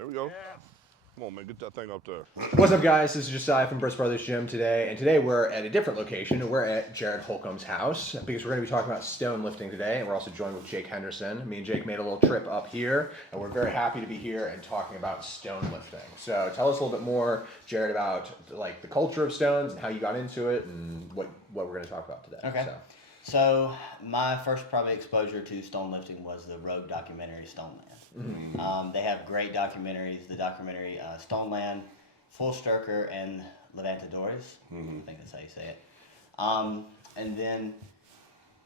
There we go. Come on, man, get that thing up there. What's up, guys? This is Josiah from Brit Brothers Gym today, and today we're at a different location. We're at Jarrad Holcombe's house because we're going to be talking about stone lifting today, and we're also joined with Jake Henderson. Me and Jake made a little trip up here, and we're very happy to be here and talking about stone lifting. So tell us a little bit more, Jarrad, about like the culture of stones and how you got into it, and what we're going to talk about today. Okay. So my first probably exposure to stone lifting was the Rogue documentary Stone Land. Mm-hmm. They have great documentaries. The documentary Stone Land, Full Sturker, and Levantadores. Mm-hmm. I think that's how you say it. And then,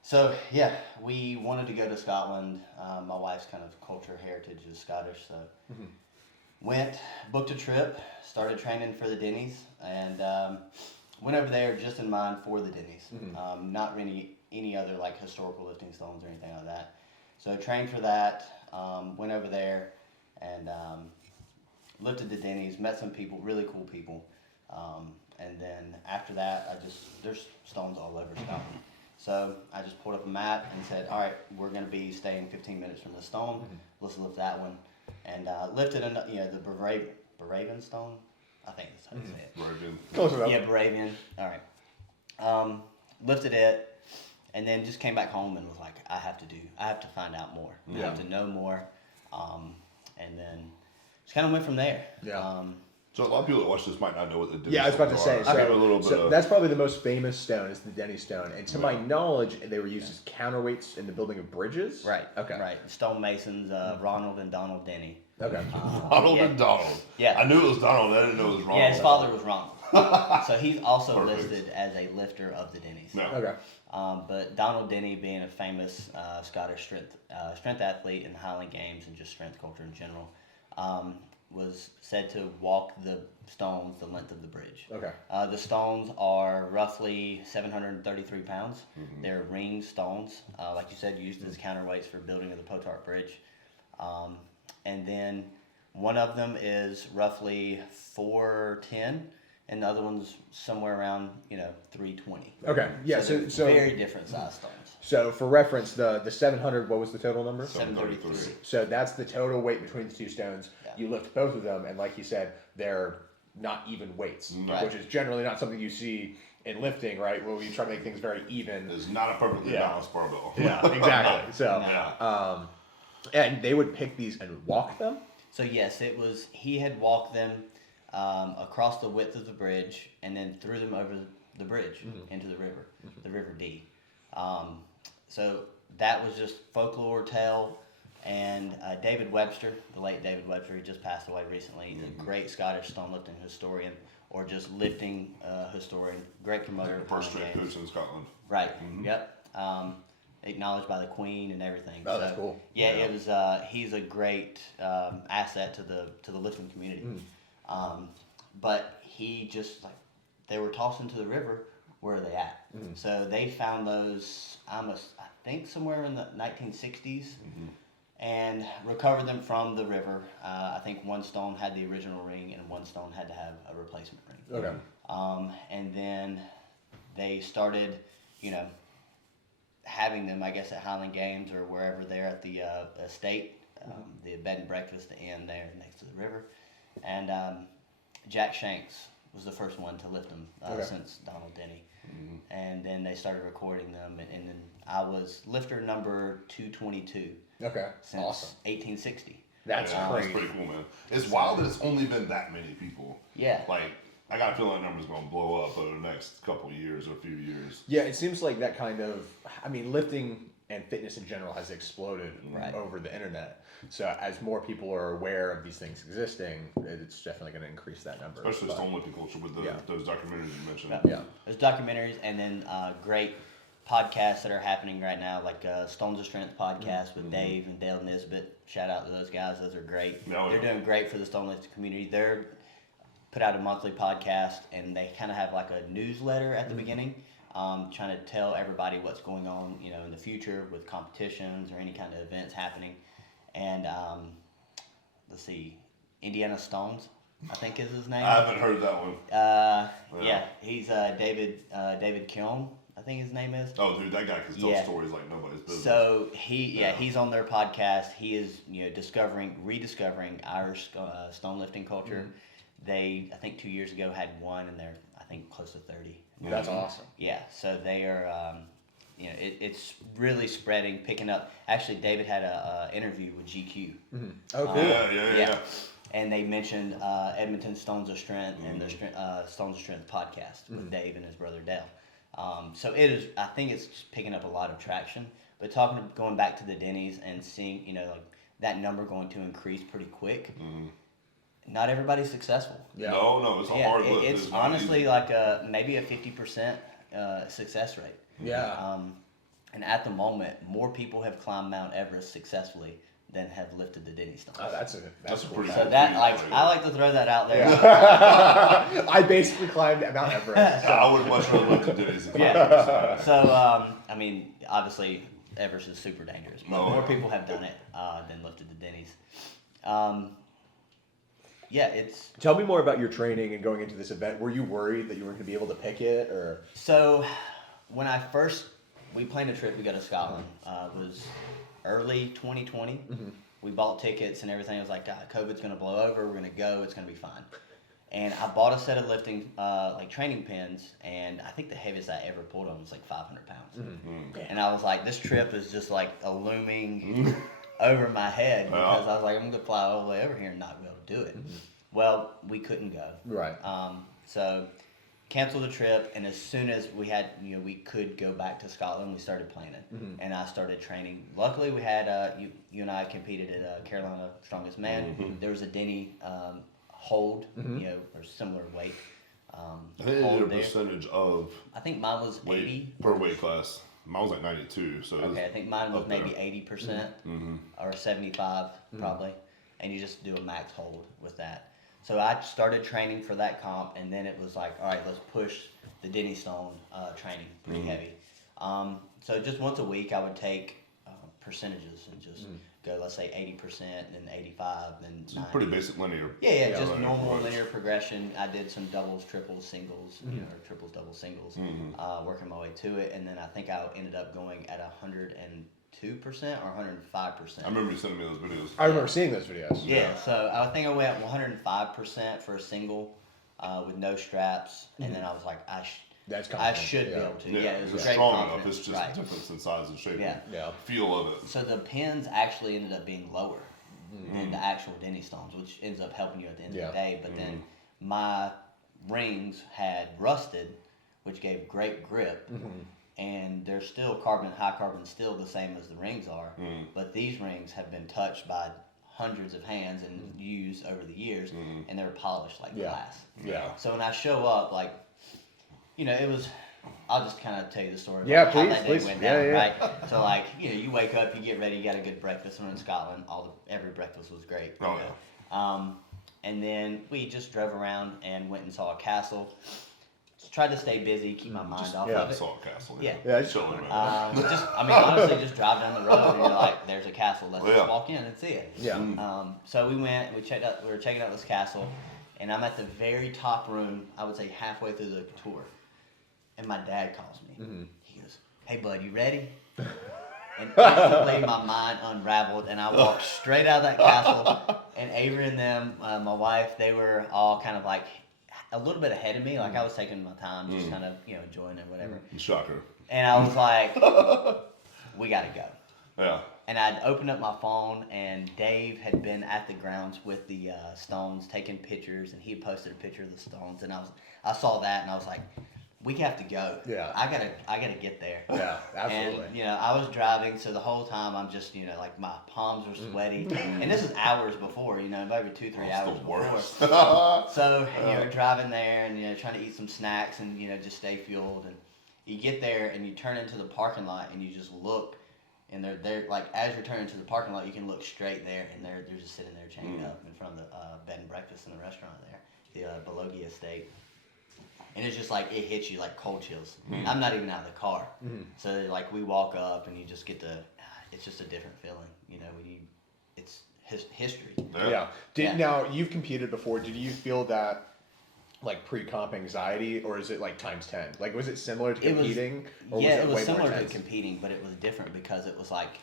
so yeah, we wanted to go to Scotland. My wife's kind of culture heritage is Scottish, so went, booked a trip, started training for the Denny's, and went over there just in mind for the Denny's. Mm-hmm. Not really any other like historical lifting stones or anything like that. So trained for that, went over there and lifted the Denny's, met some people, really cool people. And then after that, there's stones all over Scotland. So I just pulled up a map and said, all right, we're going to be staying 15 minutes from the stone. Mm-hmm. Let's lift that one. And lifted, the Baravian stone. I think that's how you say it. Baravian. Yeah, Baravian. All right. Lifted it. And then just came back home and was like, I have to find out more. I have to know more. And then just kind of went from there. Yeah. So a lot of people that watch this might not know what the Denny I was about to say. So that's probably the most famous stone is the Denny stone. And to my knowledge, they were used as counterweights in the building of bridges. Right. Okay. Right. Stonemasons, Ronald and Donald Denny. Okay. Ronald and Donald. Yeah. I knew it was Donald. I didn't know it was Ronald. Yeah, his father was Ronald. So he's also listed as a lifter of the Denny's. No. Okay. But Donald Denny, being a famous Scottish strength athlete in the Highland Games and just strength culture in general, was said to walk the stones the length of the bridge. Okay. The stones are roughly 733 pounds. Mm-hmm. They're ring stones, like you said, used as counterweights for building of the Potarch Bridge. And then one of them is roughly 410. And the other one's somewhere around, 320. Okay, yeah, so very different size stones. So for reference, the 700, what was the total number? 733. So that's the total weight between the two stones. Yeah. You lift both of them, and like you said, they're not even weights, right. Which is generally not something you see in lifting, right? Where we try to make things very even. It's not a perfectly balanced barbell. Yeah, exactly. So, and they would pick these and walk them? So yes, he had walked them across the width of the bridge and then threw them over the bridge into the river, the River Dee. So that was just folklore tale. And David Webster, the late David Webster, he just passed away recently. He's a great Scottish stone lifting historian, or just lifting historian, great promoter. The first straight boots in Scotland. Right. Mm-hmm. Yep. Acknowledged by the Queen and everything. Oh, that's cool. Yeah, it was. He's a great asset to the lifting community. But he just they were tossed into the river. Where are they at? So they found those. I think somewhere in the 1960s, and recovered them from the river. I think one stone had the original ring, and one stone had to have a replacement ring. Okay. And then they started, having them, I guess, at Highland Games or wherever they're at the estate, the bed and breakfast, the inn there next to the river. And Jack Shanks was the first one to lift them since Donald Denny. And then they started recording them. And then I was lifter number 222. Okay. Since awesome. 1860. That's crazy. That's pretty cool, man. It's wild that it's only been that many people. Yeah. I got a feeling that number's going to blow up over the next couple of years or a few years. Yeah, it seems like that kind of, lifting and fitness in general has exploded over the internet. So as more people are aware of these things existing, it's definitely going to increase that number. Especially stone lifting culture with those documentaries you mentioned. Yeah. There's documentaries and then great podcasts that are happening right now, like Stones of Strength podcast with Dave and Dale Nisbet. Shout out to those guys. Those are great. They're doing great for the stone lifting community. They're put out a monthly podcast, and they kind of have like a newsletter at the beginning, trying to tell everybody what's going on, in the future with competitions or any kind of events happening. And let's see, Indiana Stones, I think is his name. I haven't heard that one. Yeah, he's David Kiln. I think his name is. Oh, dude, that guy can tell stories like nobody's business. So he's on their podcast. He is rediscovering Irish stone lifting culture. They, I think 2 years ago, had one, and they're, I think, close to 30. That's awesome. Yeah, so they are, it's really spreading, picking up. Actually, David had a interview with GQ. Oh, cool. Yeah. And they mentioned Edmonton Stones of Strength and the Stones of Strength podcast with Dave and his brother Dale. So it is. I think it's picking up a lot of traction. But going back to the Denny's and seeing, like that number going to increase pretty quick. Not everybody's successful. Yeah. No, it's a hard lift. It's honestly like maybe a 50% success rate. Yeah. And at the moment, more people have climbed Mount Everest successfully than have lifted the Denny Stones. Oh, that's cool. pretty. So that I like to throw that out there. Yeah. I basically climbed Mount Everest. I would much rather lift the Denny's. So I mean, obviously, Everest is super dangerous, but more people have done it than lifted the Denny's. It's. Tell me more about your training and going into this event. Were you worried that you weren't going to be able to pick it, or? So, when we planned a trip to go to Scotland. Was early 2020. We bought tickets and everything. I was like, God, COVID's going to blow over. We're going to go. It's going to be fine. And I bought a set of lifting, training pins, and I think the heaviest I ever pulled on was like 500 pounds. And I was like, this trip is just like a looming over my head because I was like, I'm going to fly all the way over here and not be able to do it. Well, we couldn't go. Right. So canceled the trip, and as soon as we had, we could go back to Scotland, we started planning, and I started training. Luckily, we had you and I competed at Carolina Strongest Man. There was a Denny hold, or similar weight. I think they did a percentage of. I think mine was weight 80 per weight class. Mine was like 92. So okay, I think mine was maybe 80% or 75 probably, and you just do a max hold with that. So I started training for that comp, and then it was like, all right, let's push the Denny Stone training pretty heavy. So just once a week, I would take percentages and just go, let's say 80%, then 85, then 90. Pretty basic linear. Yeah, just normal linear progression. I did some doubles, triples, singles, or triples, doubles, singles, working my way to it, and then I think I ended up going at 102% or 105%. I remember you sending me those videos. I remember seeing those videos. Yeah, so I think I went at 105% for a single with no straps, and then I was like, I should be able to. Yeah, it was it's great strong confidence. enough. It's just difference in size and shape. Yeah. Feel of it. So the pins actually ended up being lower than the actual Denny Stones, which ends up helping you at the end of the day. But then my rings had rusted, which gave great grip. And they're still high carbon steel, the same as the rings are. But these rings have been touched by hundreds of hands and used over the years, and they're polished like glass. Yeah. So when I show up, like, it was. I'll just kind of tell you the story. Yeah, about how please, that day please. went Yeah, down, yeah. right? So like, you wake up, you get ready, you got a good breakfast. We're in Scotland. Every breakfast was great. Oh yeah. And then we just drove around and went and saw a castle. Just tried to stay busy, keep my mind off of it. Saw a castle. Yeah. Chilling. Honestly, just drive down the road and you're like, there's a castle. Let's just walk in and see it. Yeah. So we went. We were checking out this castle, and I'm at the very top room. I would say halfway through the tour, and my dad calls me. He goes, "Hey, bud, you ready?" And instantly my mind unraveled, and I walked straight out of that castle. And Avery and them, my wife, they were all kind of like a little bit ahead of me. Like I was taking my time, just kind of enjoying it, whatever. Shocker. And I was like, "We gotta go." Yeah. And I'd opened up my phone, and Dave had been at the grounds with the Stones taking pictures, and he had posted a picture of the Stones, and I saw that, and I was like, we have to go. Yeah. I gotta get there. Yeah, absolutely. And I was driving, so the whole time I'm just like my palms were sweaty, and this is hours before, maybe 2-3 hours before. So driving there and trying to eat some snacks and just stay fueled, and you get there and you turn into the parking lot and you just look. And they're like, as you're turning to the parking lot, you can look straight there, and they're just sitting there chained up in front of the bed and breakfast in the restaurant there, the Belogia Estate. And it's just like, it hits you like cold chills. I'm not even out of the car. So like we walk up and you just get it's just a different feeling, it's history. Yeah. Now, you've competed before. Did you feel that like pre-comp anxiety, or is it like times 10? Like, was it similar to It was- competing? Or Yeah, was it was way more similar to intense? competing, but it was different because it was like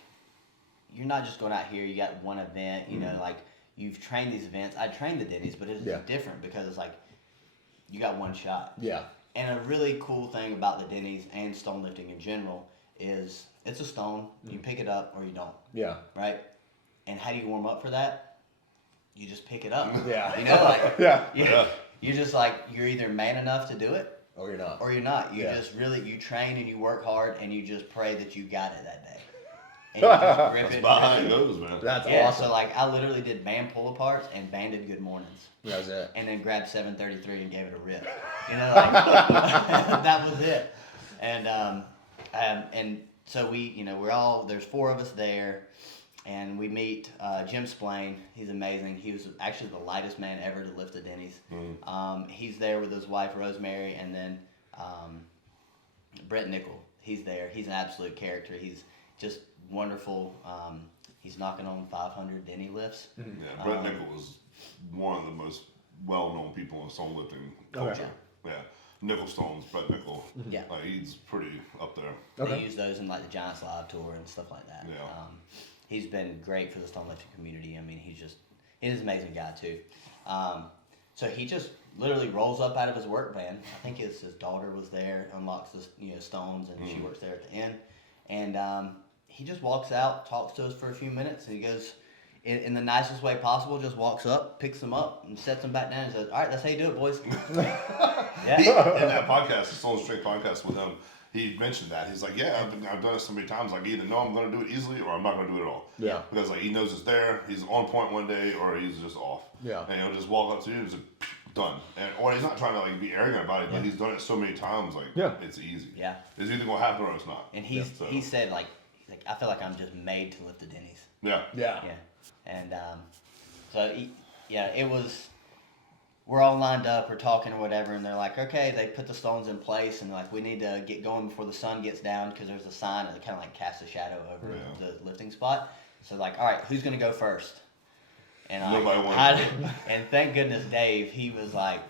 you're not just going out here. You got one event, you know, like you've trained these events. I trained the Denny's, but it's different because it's like you got one shot. Yeah. And a really cool thing about the Denny's and stone lifting in general is it's a stone. You pick it up or you don't. Yeah. Right? And how do you warm up for that? You just pick it up. Yeah. You know, like Yeah. you're just like you're either man enough to do it Or you're not. or you're not. You Yeah. just really you train and you work hard and you just pray that you got it that day. And you just grip it. Behind those, man. That's Yeah, awesome. so like I literally did band pull aparts and banded good mornings. That was it. And then grabbed 733 and gave it a rip. You know, like that was it. And so we, you know, there's 4 of us there, and we meet Jim Splain. He's amazing. He was actually the lightest man ever to lift a Denny's. He's there with his wife Rosemary, and then Brett Nickel. He's there. He's an absolute character. He's just wonderful. He's knocking on 500 Denny lifts. Yeah, Brett Nickel was one of the most well-known people in stone lifting culture. Yeah. Nickel stones, Brett Nickel. Yeah. He's pretty up there. They use those in like the Giants Live Tour and stuff like that. Yeah. He's been great for the stone lifting community. I mean, he's an amazing guy too. So he just literally rolls up out of his work van. I think his daughter was there, unlocks the stones, and she works there at the end. And he just walks out, talks to us for a few minutes, and he goes, in the nicest way possible, just walks up, picks them up, and sets them back down and says, all right, that's how you do it, boys. In that podcast, the Stone Straight podcast with him, he mentioned that. He's like, yeah, I've done it so many times. Like, either know I'm going to do it easily or I'm not going to do it at all. Yeah. Because, like, he knows it's there. He's on point one day or he's just off. Yeah. And he'll just walk up to you and just done. Or he's not trying to, like, be arrogant about it, but he's done it so many times, like, it's easy. Yeah. It's either going to happen or it's not. And he said, like, I feel like I'm just made to lift the Denny's. Yeah. Yeah. Yeah. And it was, we're all lined up, we're talking or whatever, and they're like, okay, they put the stones in place, and like, we need to get going before the sun gets down, because there's a sign that kind of like casts a shadow over the lifting spot. So like, all right, who's going to go first? And and thank goodness Dave, he was like,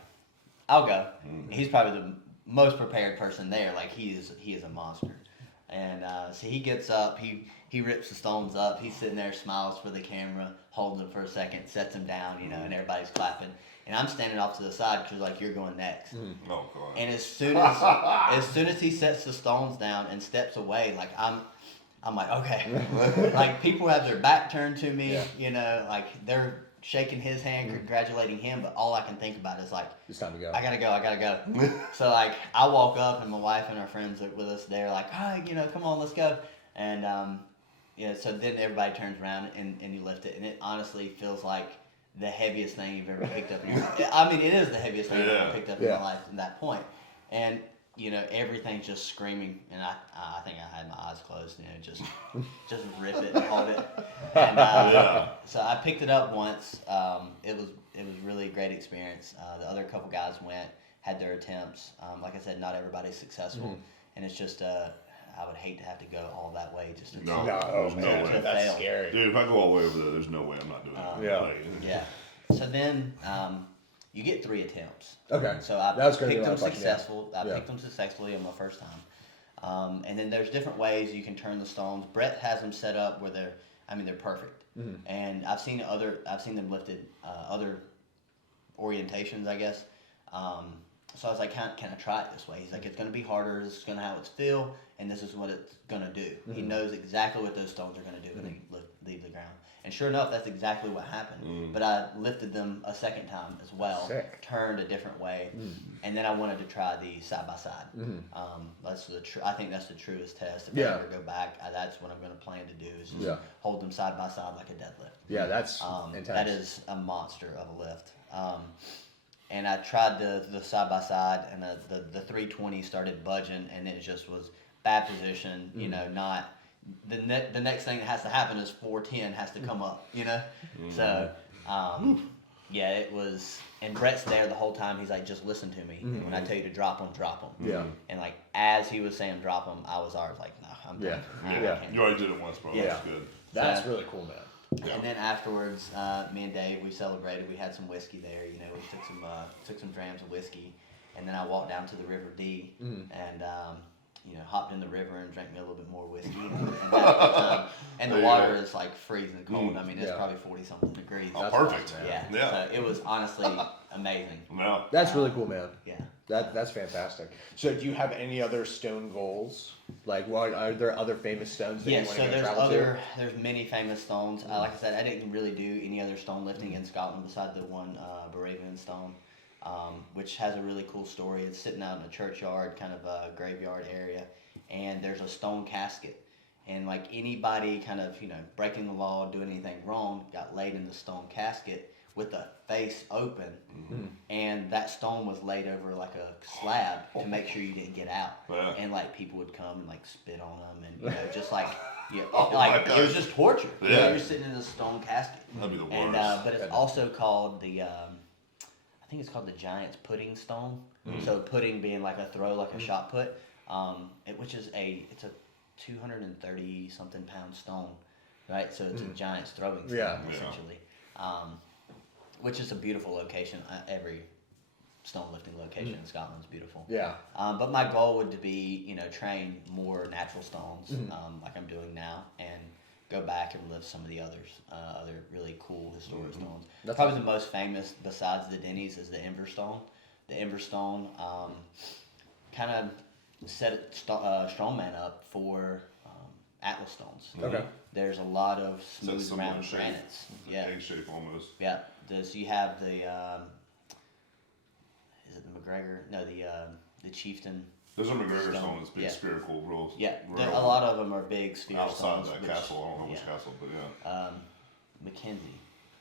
I'll go. He's probably the most prepared person there. Like, he is a monster. And so he gets up, he rips the stones up, he's sitting there, smiles for the camera, holds them for a second, sets them down, you know, and everybody's clapping. And I'm standing off to the side because, like, you're going next. Oh, God. And as soon as he sets the stones down and steps away, like, I'm like, okay. Like, people have their back turned to me, you know, like, they're shaking his hand, congratulating him, but all I can think about is like, It's time to go. I gotta go. So like, I walk up and my wife and our friends are with us. They're like, oh, you know, come on, let's go. And so then everybody turns around and you lift it, and it honestly feels like the heaviest thing you've ever picked up in your life. I mean, it is the heaviest thing I've ever picked up in my life from that point. And you know, everything's just screaming, and I think I had my eyes closed, you know, just rip it and hold it. And so I picked it up once. It was really a great experience. The other couple guys went, had their attempts. Like I said, not everybody's successful, and it's just I would hate to have to go all that way just to There's no way. That's fail. scary. Dude, if I go all the way over there, there's no way I'm not doing it. Yeah. So then you get 3 attempts. Okay. So I That was gonna be picked my them question, successful. I picked them successfully on my first time. And then there's different ways you can turn the stones. Brett has them set up where they're perfect. And I've seen them lifted other orientations, I guess. So I was like, can I try it this way? He's like, it's going to be harder. This is going to how it's feel, and this is what it's going to do. He knows exactly what those stones are going to do when they leave the ground. And sure enough, that's exactly what happened. But I lifted them a second time as well, turned a different way, and then I wanted to try the side by side. That's I think that's the truest test. If I ever go back, that's what I'm going to plan to do is just hold them side by side like a deadlift. Yeah, that's intense. That is a monster of a lift. And I tried the side by side, and the 320 started budging, and it just was bad position. You know, not. The next thing that has to happen is 410 has to come up, you know? So, it was, and Brett's there the whole time. He's like, just listen to me. And when I tell you to drop them, drop them. Yeah. And like, as he was saying drop them, I was always like, no, I'm done. You already did it once, bro. Yeah. That's good. That's really cool, man. And then afterwards, me and Dave, we celebrated. We had some whiskey there. You know, we took some drams of whiskey, and then I walked down to the River D and you know, hopped in the river and drank me a little bit more whiskey. And the water is like freezing cold. I mean, it's probably 40-something degrees. Oh, perfect. Yeah. So it was honestly amazing. Yeah. That's really cool, man. Yeah. That's fantastic. So, do you have any other stone goals? Like, what are there other famous stones that you want so to go there's travel there's many famous stones. Like I said, I didn't really do any other stone lifting in Scotland besides the one Baravian stone, which has a really cool story. It's sitting out in a churchyard, kind of a graveyard area, and there's a stone casket. And like anybody kind of, you know, breaking the law, doing anything wrong, got laid in the stone casket with the face open, and that stone was laid over like a slab to make sure you didn't get out. Yeah. And like people would come and like spit on them, and you know, just like Oh like my it was gosh. just torture. Yeah. You know, you're sitting in a stone casket. That'd be the worst. And but it's also called the I think it's called the Giant's Pudding Stone. So pudding being like a throw, like a shot put, which is it's a 230 something pound stone, right? So it's a giant's throwing stone essentially. Which is a beautiful location. Every stone lifting location in Scotland is beautiful. Yeah. But my goal would be, you know, train more natural stones, like I'm doing now, and go back and lift some of the others, other really cool historic stones. That's Probably the most famous besides the Denny's is the Ember Stone. The Ember Stone kind of set strongman up for Atlas stones. Okay. There's a lot of Is that smooth similar round shape? granites. It's Yeah. an egg shape almost. Yeah. So you have the is it the McGregor? No, the Chieftain. There's a McGregor Stone. stone that's big, Yeah. spherical, real. Yeah, real a lot of them are big sphere outside stones. that which- castle. I don't know which yeah. castle, but yeah. Mackenzie,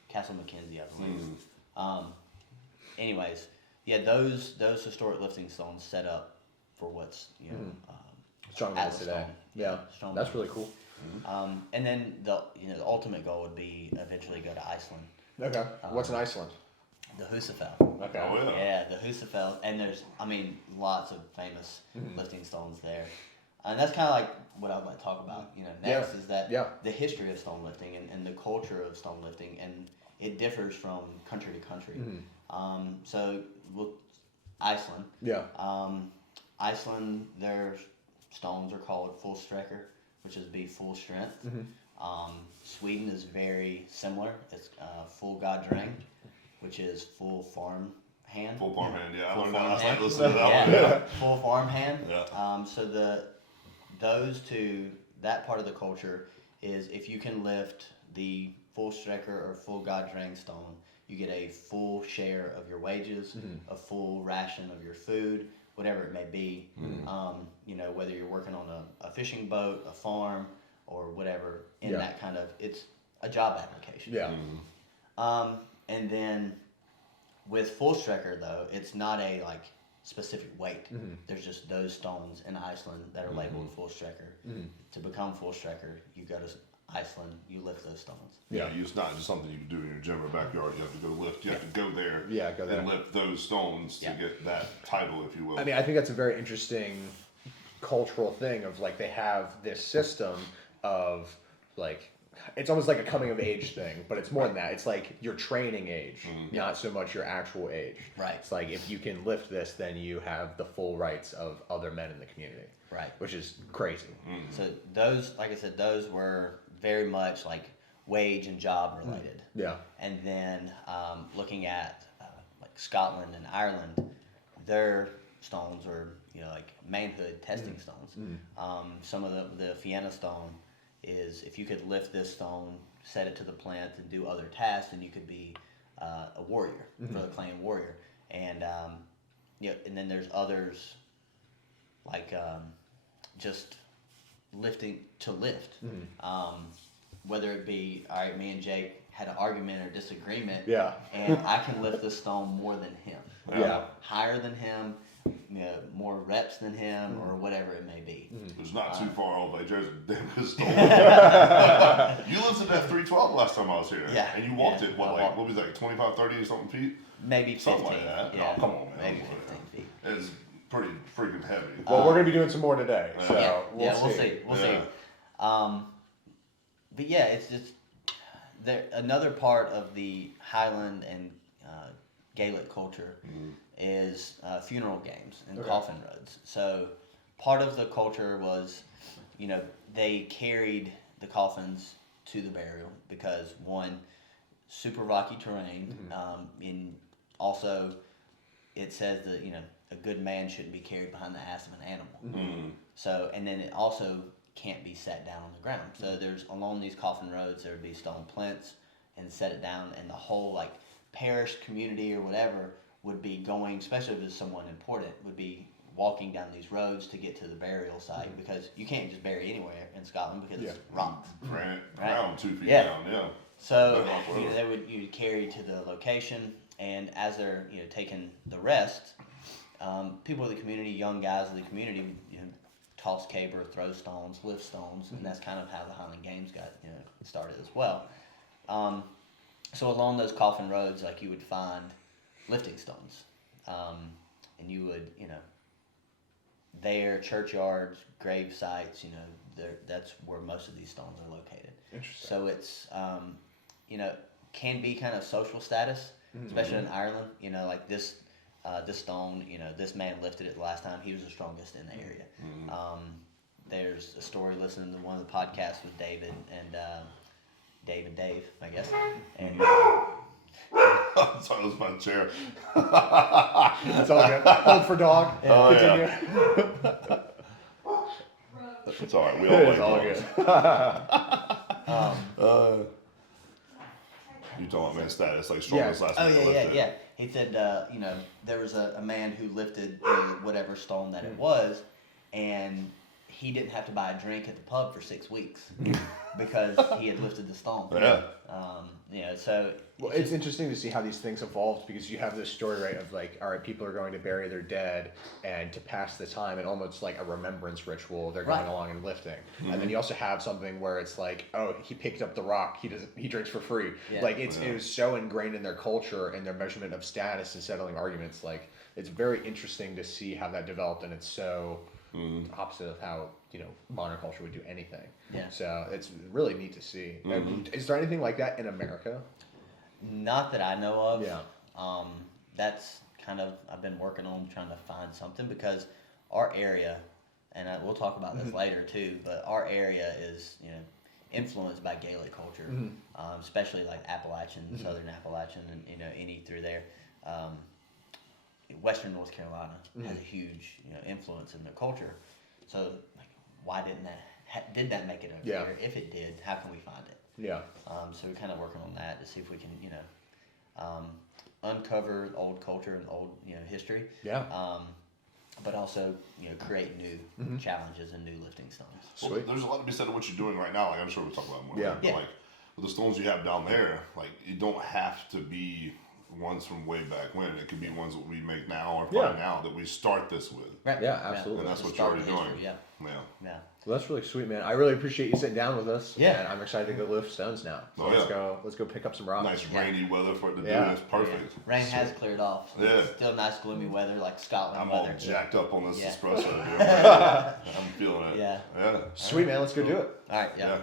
Castle Mackenzie, I believe. Anyways, yeah, those historic lifting stones set up for what's Strong Atlas today. stone. Yeah. Strong That's really cool. And then the ultimate goal would be eventually go to Iceland, Okay. What's in Iceland? the Husafell. Okay. Oh yeah. Yeah, the Husafell, and there's, lots of famous lifting stones there. And that's kind of like what I'd like to talk about, next is that the history of stone lifting and the culture of stone lifting, and it differs from country to country. So, Iceland. Yeah. Iceland, their stones are called full strecker, which is be full strength. Sweden is very similar. It's full Godring, which is full farm hand. Full farm hand, yeah. I Full learned that farm last night hand. listening to that one. Yeah, full farm hand. Yeah. So those two, that part of the culture is if you can lift the full strecker or full Godring stone, you get a full share of your wages, a full ration of your food, whatever it may be. Whether you're working on a fishing boat, a farm, or whatever, in that kind of, it's a job application. Yeah. And then with full strecker though, it's not a specific weight. There's just those stones in Iceland that are labeled full strecker. To become full strecker, you go to Iceland, you lift those stones. Yeah, it's not just something you can do in your gym or backyard. You have to go lift. You have to go there. Yeah, go there. And lift those stones to get that title, if you will. I mean, I think that's a very interesting cultural thing of they have this system of it's almost like a coming of age thing, but it's more than that. It's like your training age, not so much your actual age. Right. It's like if you can lift this, then you have the full rights of other men in the community. Right. Which is crazy. So those, like I said, those were very much wage and job related. Yeah. And then looking at Scotland and Ireland, their stones are manhood testing stones. Some of the Fianna stone is if you could lift this stone, set it to the plinth, and do other tasks, then you could be a warrior for the clan warrior. And and then there's others just lifting to lift. Whether it be, all right, me and Jake had an argument or disagreement, and I can lift this stone more than him, higher than him, more reps than him, or whatever it may be. It's not too far off. Jared's a damn good stone. You lifted that 312 last time I was here. Yeah. And you walked it, I what was that, 25, 30 or something feet? Maybe 15. Something like that. Yeah. Oh, come on, man. Maybe 15 feet. It's pretty freaking heavy. Well, we're going to be doing some more today. So We'll see. see. We'll see. But yeah, it's just another part of the Highland and Gaelic culture is funeral games and coffin roads. So part of the culture was, they carried the coffins to the burial because one, super rocky terrain, and also it says that a good man shouldn't be carried behind the ass of an animal. So, and then it also can't be set down on the ground. So there's along these coffin roads there would be stone plinths and set it down, and the whole like parish community or whatever would be going, especially if it's someone important, would be walking down these roads to get to the burial site because you can't just bury anywhere in Scotland because it's rocks. Ground 2 feet down, So you'd carry to the location, and as they're taking the rest, people of the community, young guys of the community, toss caber, throw stones, lift stones, and that's kind of how the Highland Games got started as well. So along those coffin roads, like you would find lifting stones, and you would there churchyards, grave sites, that's where most of these stones are located. Interesting. So it's can be kind of social status, especially in Ireland. Like this stone, this man lifted it the last time. He was the strongest in the area. There's a story listening to one of the podcasts with David and Dave, I guess. And sorry, that was my chair. That's all good. Hold for dog. Continue. It's all right. We all like good. You talking about status, like strongest last man. Yeah. He said, there was a man who lifted whatever stone that it was, and he didn't have to buy a drink at the pub for 6 weeks because he had lifted the stone. So it's interesting to see how these things evolved because you have this story, right, of like, all right, people are going to bury their dead, and to pass the time, and almost like a remembrance ritual, they're going along and lifting. And then you also have something where it's like, oh, he picked up the rock, he drinks for free. Like it was so ingrained in their culture and their measurement of status and settling arguments. Like it's very interesting to see how that developed, and it's so opposite of how modern culture would do anything. So it's really neat to see. Is there anything like that in America? Not that I know of. That's kind of I've been working on trying to find something because our area, and we'll talk about this later too, but our area is influenced by Gaelic culture, especially like Appalachian, Southern Appalachian, and any through there. Western North Carolina has a huge influence in their culture. So like, why didn't did that make it over here? If it did, how can we find it? So we're kind of working on that to see if we can uncover old culture and old history. But also create new challenges and new lifting stones. Well, there's a lot to be said of what you're doing right now. Like I'm sure we'll talk about more. But like with the stones you have down there, like you don't have to be ones from way back when. It could be ones that we make now or find now that we start this with. Right. Yeah, absolutely. And that's what you're already doing. Yeah. Well, that's really sweet, man. I really appreciate you sitting down with us. Yeah. And I'm excited to go lift stones now. So let's go pick up some rocks. Nice rainy weather for it to do. It's perfect. Rain has cleared off. So it's still nice gloomy weather like Scotland I'm weather. all jacked up on this espresso. I'm feeling it. Yeah. Yeah. Sweet, man. Let's go do it. All right. Yeah.